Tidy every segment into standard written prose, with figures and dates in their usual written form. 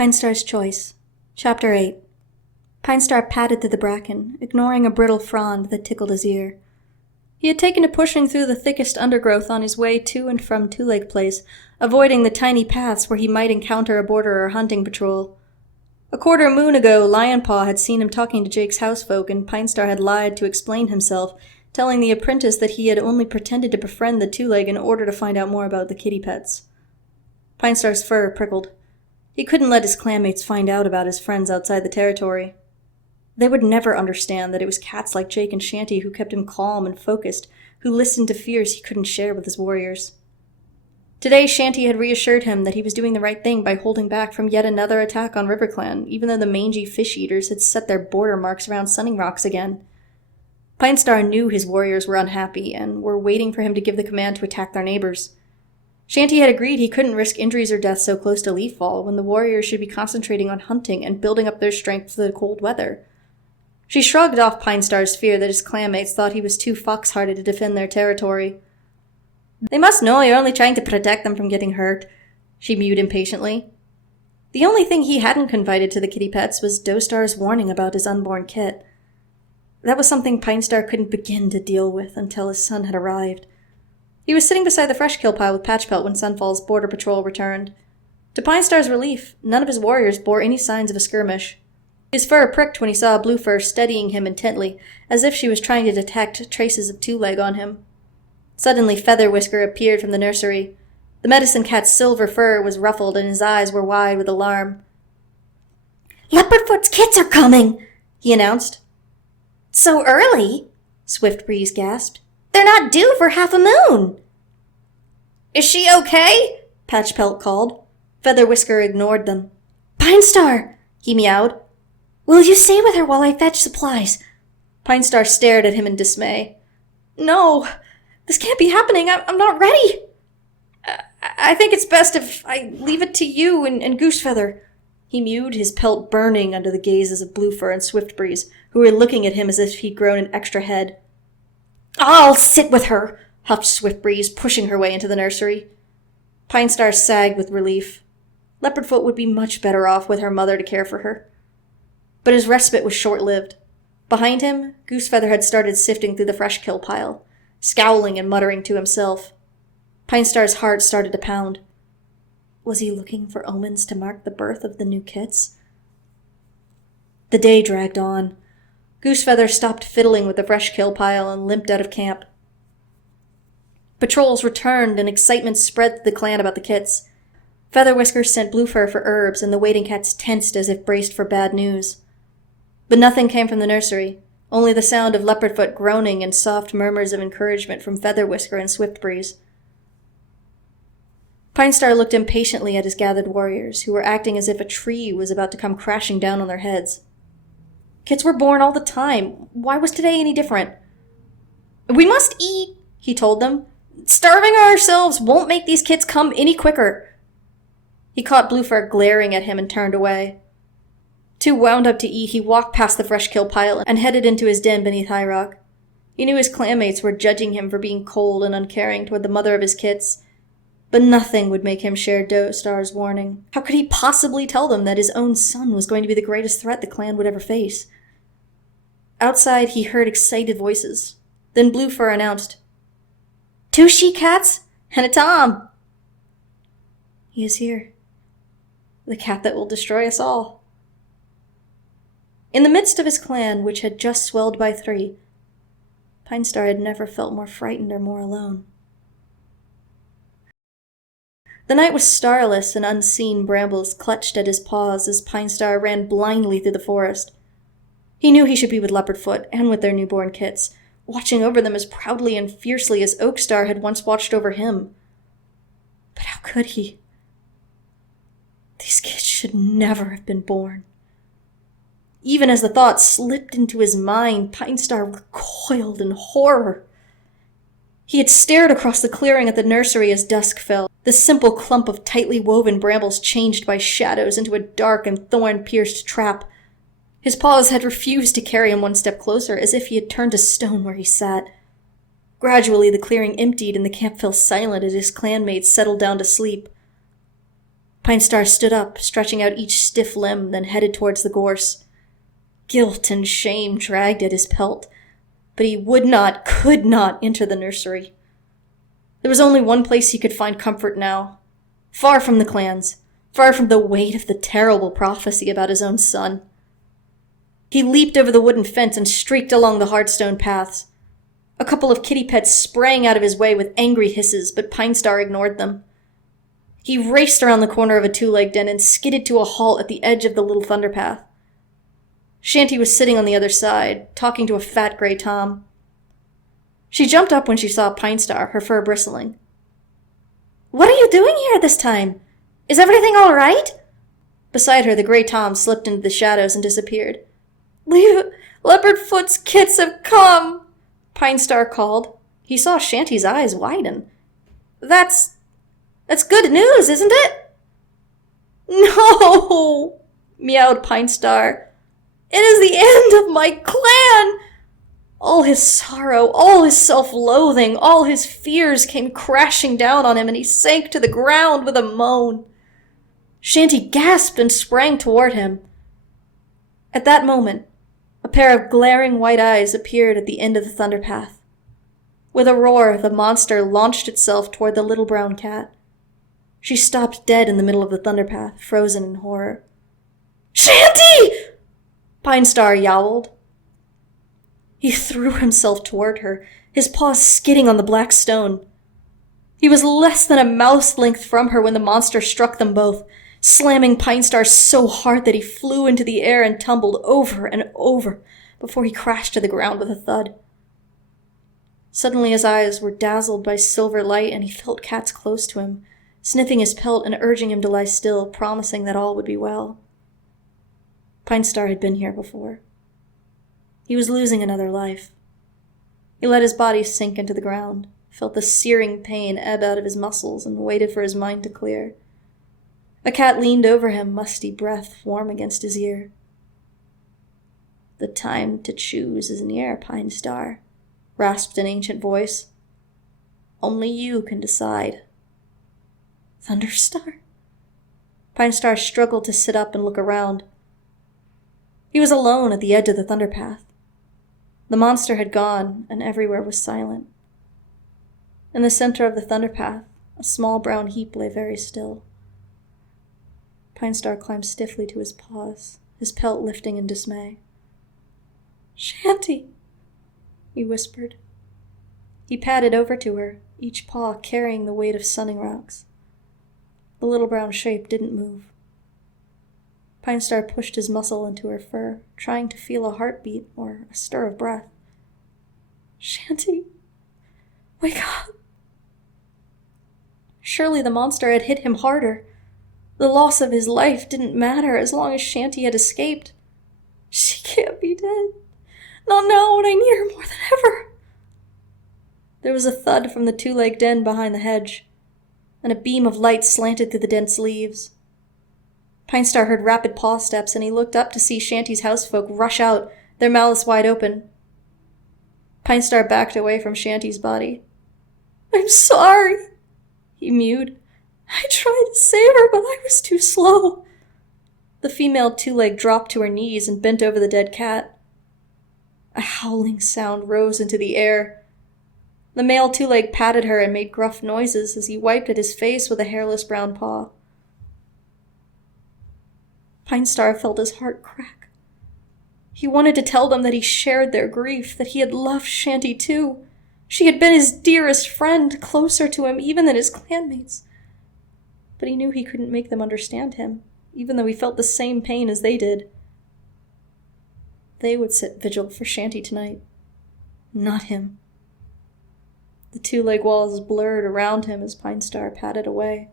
Pinestar's Choice, Chapter 8. Pinestar padded through the bracken, ignoring a brittle frond that tickled his ear. He had taken to pushing through the thickest undergrowth on his way to and from Two-Leg Place, avoiding the tiny paths where he might encounter a border or hunting patrol. A quarter moon ago, Lionpaw had seen him talking to Jake's housefolk, and Pinestar had lied to explain himself, telling the apprentice that he had only pretended to befriend the Two-Leg in order to find out more about the kitty pets. Pinestar's fur prickled. He couldn't let his clanmates find out about his friends outside the territory. They would never understand that it was cats like Jake and Shanty who kept him calm and focused, who listened to fears he couldn't share with his warriors. Today, Shanty had reassured him that he was doing the right thing by holding back from yet another attack on RiverClan, even though the mangy fish-eaters had set their border marks around Sunning Rocks again. Pinestar knew his warriors were unhappy and were waiting for him to give the command to attack their neighbors. Shanty had agreed he couldn't risk injuries or death so close to Leafall when the warriors should be concentrating on hunting and building up their strength for the cold weather. She shrugged off Pinestar's fear that his clanmates thought he was too fox-hearted to defend their territory. "They must know you're only trying to protect them from getting hurt," she mewed impatiently. The only thing he hadn't confided to the kitty pets was Dostar's warning about his unborn kit. That was something Pinestar couldn't begin to deal with until his son had arrived. He was sitting beside the fresh kill pile with Patchpelt when Sunfall's border patrol returned. To Pinestar's relief, none of his warriors bore any signs of a skirmish. His fur pricked when he saw Bluefur studying him intently, as if she was trying to detect traces of Two-Leg on him. Suddenly Feather Whisker appeared from the nursery. The medicine cat's silver fur was ruffled and his eyes were wide with alarm. "Leopardfoot's kits are coming!" he announced. "So early?" Swift Breeze gasped. "They're not due for half a moon!" "Is she okay?" Patchpelt called. Feather Whisker ignored them. "Pinestar!" he meowed. "Will you stay with her while I fetch supplies?" Pinestar stared at him in dismay. "No, this can't be happening. I'm not ready. I think it's best if I leave it to you and Goosefeather," he mewed, his pelt burning under the gazes of Bluefur and Swiftbreeze, who were looking at him as if he'd grown an extra head. "I'll sit with her," huffed Swiftbreeze, pushing her way into the nursery. Pinestar sagged with relief. Leopardfoot would be much better off with her mother to care for her. But his respite was short-lived. Behind him, Goosefeather had started sifting through the fresh kill pile, scowling and muttering to himself. Pinestar's heart started to pound. Was he looking for omens to mark the birth of the new kits? The day dragged on. Goosefeather stopped fiddling with the fresh kill pile and limped out of camp. Patrols returned and excitement spread through the clan about the kits. Feather Whisker sent Bluefur for herbs, and the waiting cats tensed as if braced for bad news. But nothing came from the nursery, only the sound of Leopardfoot groaning and soft murmurs of encouragement from Feather Whisker and Swiftbreeze. Pinestar looked impatiently at his gathered warriors, who were acting as if a tree was about to come crashing down on their heads. Kids were born all the time. Why was today any different? "We must eat," he told them. "Starving ourselves won't make these kids come any quicker." He caught Bluefur glaring at him and turned away. Too wound up to eat, he walked past the fresh kill pile and headed into his den beneath High Rock. He knew his clanmates were judging him for being cold and uncaring toward the mother of his kits, but nothing would make him share Dostar's warning. How could he possibly tell them that his own son was going to be the greatest threat the clan would ever face? Outside, he heard excited voices. Then Bluefur announced, "2 she-cats and a tom." He is here. The cat that will destroy us all. In the midst of his clan, which had just swelled by 3, Pinestar had never felt more frightened or more alone. The night was starless, and unseen brambles clutched at his paws as Pinestar ran blindly through the forest. He knew he should be with Leopardfoot and with their newborn kits, watching over them as proudly and fiercely as Oakstar had once watched over him. But how could he? These kids should never have been born. Even as the thought slipped into his mind, Pinestar recoiled in horror. He had stared across the clearing at the nursery as dusk fell. The simple clump of tightly woven brambles changed by shadows into a dark and thorn-pierced trap. His paws had refused to carry him one step closer, as if he had turned to stone where he sat. Gradually the clearing emptied and the camp fell silent as his clanmates settled down to sleep. Pinestar stood up, stretching out each stiff limb, then headed towards the gorse. Guilt and shame dragged at his pelt, but he could not enter the nursery. There was only one place he could find comfort now. Far from the clans, far from the weight of the terrible prophecy about his own son. He leaped over the wooden fence and streaked along the hard stone paths. A couple of kitty pets sprang out of his way with angry hisses, but Pinestar ignored them. He raced around the corner of a two-legged den and skidded to a halt at the edge of the little thunderpath. Shanty was sitting on the other side, talking to a fat gray tom. She jumped up when she saw Pinestar, her fur bristling. "What are you doing here this time? Is everything all right?" Beside her, the gray tom slipped into the shadows and disappeared. "Leave Leopardfoot's kits have come," Pinestar called. He saw Shanty's eyes widen. That's good news, isn't it?" "No," meowed Pinestar. "It is the end of my clan!" All his sorrow, all his self-loathing, all his fears came crashing down on him, and he sank to the ground with a moan. Shanty gasped and sprang toward him. At that moment, a pair of glaring white eyes appeared at the end of the thunderpath. With a roar, the monster launched itself toward the little brown cat. She stopped dead in the middle of the thunderpath, frozen in horror. "Shanty!" Pinestar yowled. He threw himself toward her, his paws skidding on the black stone. He was less than a mouse length from her when the monster struck them both, slamming Pinestar so hard that he flew into the air and tumbled over and over before he crashed to the ground with a thud. Suddenly his eyes were dazzled by silver light, and he felt cats close to him, sniffing his pelt and urging him to lie still, promising that all would be well. Pinestar had been here before. He was losing another life. He let his body sink into the ground, felt the searing pain ebb out of his muscles, and waited for his mind to clear. A cat leaned over him, musty breath warm against his ear. "The time to choose is near, Pinestar," rasped an ancient voice. "Only you can decide." Thunderstar? Pinestar struggled to sit up and look around. He was alone at the edge of the thunderpath. The monster had gone, and everywhere was silent. In the center of the thunderpath, a small brown heap lay very still. Pinestar climbed stiffly to his paws, his pelt lifting in dismay. "Shanty," he whispered. He padded over to her, each paw carrying the weight of sunning rocks. The little brown shape didn't move. Pinestar pushed his muscle into her fur, trying to feel a heartbeat or a stir of breath. "Shanty, wake up." Surely the monster had hit him harder. The loss of his life didn't matter as long as Shanty had escaped. She can't be dead. Not now when I need her more than ever. There was a thud from the two-legged den behind the hedge, and a beam of light slanted through the dense leaves. Pinestar heard rapid paw steps, and he looked up to see Shanty's housefolk rush out, their mouths wide open. Pinestar backed away from Shanty's body. "I'm sorry," he mewed. "I tried to save her, but I was too slow." The female two-leg dropped to her knees and bent over the dead cat. A howling sound rose into the air. The male two-leg patted her and made gruff noises as he wiped at his face with a hairless brown paw. Pinestar felt his heart crack. He wanted to tell them that he shared their grief, that he had loved Shanty too. She had been his dearest friend, closer to him even than his clanmates. But he knew he couldn't make them understand him, even though he felt the same pain as they did. They would sit vigil for Shanty tonight, not him. The two-leg walls blurred around him as Pinestar padded away.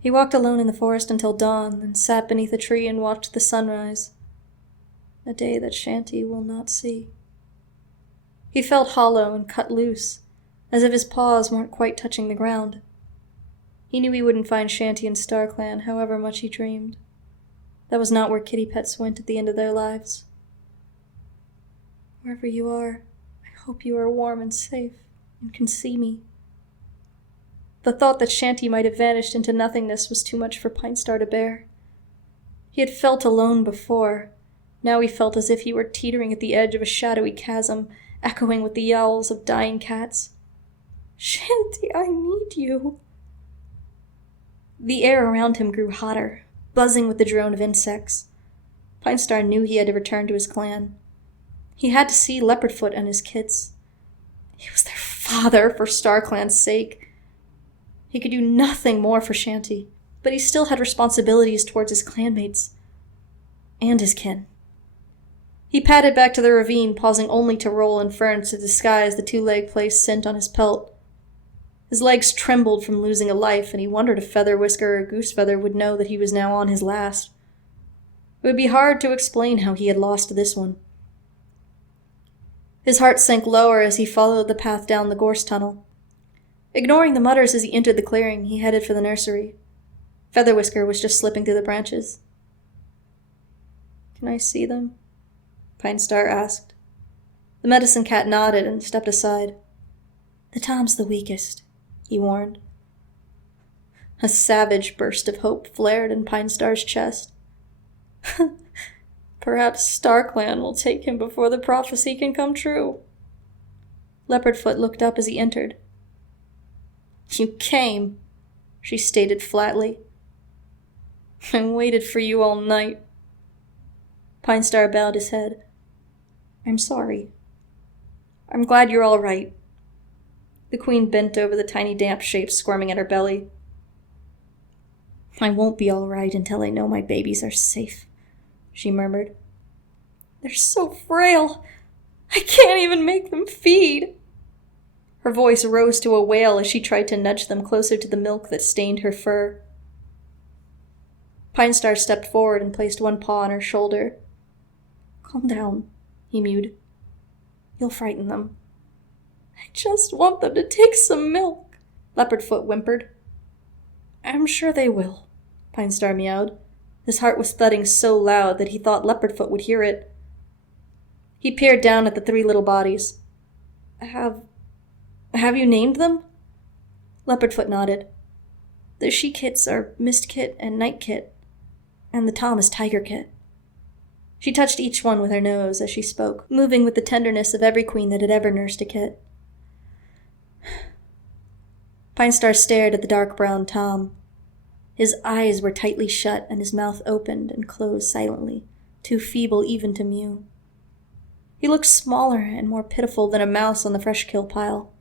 He walked alone in the forest until dawn, then sat beneath a tree and watched the sunrise. A day that Shanty will not see. He felt hollow and cut loose, as if his paws weren't quite touching the ground. He knew he wouldn't find Shanty in StarClan, however much he dreamed. That was not where kitty pets went at the end of their lives. Wherever you are, I hope you are warm and safe and can see me. The thought that Shanty might have vanished into nothingness was too much for Pinestar to bear. He had felt alone before. Now he felt as if he were teetering at the edge of a shadowy chasm, echoing with the yowls of dying cats. "Shanty, I need you." The air around him grew hotter, buzzing with the drone of insects. Pinestar knew he had to return to his clan. He had to see Leopardfoot and his kids. He was their father, for StarClan's sake. He could do nothing more for Shanty, but he still had responsibilities towards his clanmates and his kin. He padded back to the ravine, pausing only to roll in ferns to disguise the two-leg placed scent on his pelt. His legs trembled from losing a life, and he wondered if Featherwhisker or Goosefeather would know that he was now on his last. It would be hard to explain how he had lost this one. His heart sank lower as he followed the path down the gorse tunnel. Ignoring the mutters as he entered the clearing, he headed for the nursery. Featherwhisker was just slipping through the branches. "Can I see them?" Pinestar asked. The medicine cat nodded and stepped aside. "The Tom's the weakest," he warned. A savage burst of hope flared in Pinestar's chest. "Perhaps StarClan will take him before the prophecy can come true." Leopardfoot looked up as he entered. "You came," she stated flatly. "I waited for you all night." Pinestar bowed his head. "I'm sorry." "I'm glad you're all right." The queen bent over the tiny damp shape squirming at her belly. "I won't be all right until I know my babies are safe," she murmured. "They're so frail. I can't even make them feed." Her voice rose to a wail as she tried to nudge them closer to the milk that stained her fur. Pinestar stepped forward and placed one paw on her shoulder. "Calm down," he mewed. "You'll frighten them." "I just want them to take some milk," Leopardfoot whimpered. "I'm sure they will," Pinestar meowed. His heart was thudding so loud that he thought Leopardfoot would hear it. He peered down at the three little bodies. Have you named them?" Leopardfoot nodded. "The she-kits are Mist-Kit and Night-Kit, and the Tom is Tiger-Kit." She touched each one with her nose as she spoke, moving with the tenderness of every queen that had ever nursed a kit. Pinestar stared at the dark brown Tom. His eyes were tightly shut and his mouth opened and closed silently, too feeble even to mew. He looked smaller and more pitiful than a mouse on the fresh kill pile.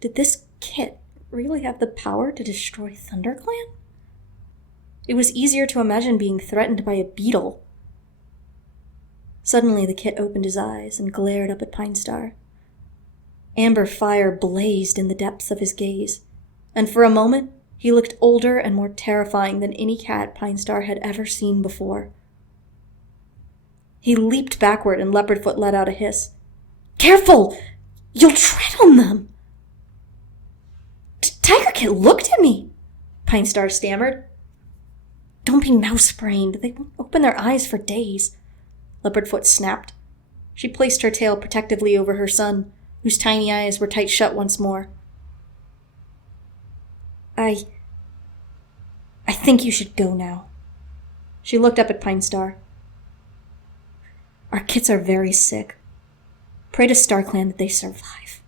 Did this kit really have the power to destroy ThunderClan? It was easier to imagine being threatened by a beetle. Suddenly the kit opened his eyes and glared up at Pinestar. Amber fire blazed in the depths of his gaze, and for a moment he looked older and more terrifying than any cat Pinestar had ever seen before. He leaped backward and Leopardfoot let out a hiss. "Careful! You'll tread on them!" "Tiger-Kit looked at me," Pinestar stammered. "Don't be mouse-brained. They won't open their eyes for days," Leopardfoot snapped. She placed her tail protectively over her son, whose tiny eyes were tight shut once more. I think you should go now." She looked up at Pinestar. "Our kits are very sick. Pray to StarClan that they survive."